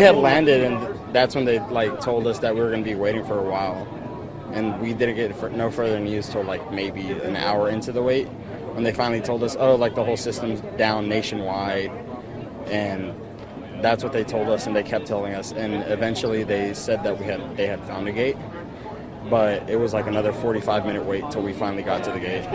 had landed, and that's when they told us that we were going to be waiting for a while, and we didn't get no further news till maybe an hour into the wait, when they finally told us, oh, the whole system's down nationwide, and that's what they told us, and they kept telling us, and eventually they said that they had found a gate, but it was another 45-minute wait till we finally got to the gate.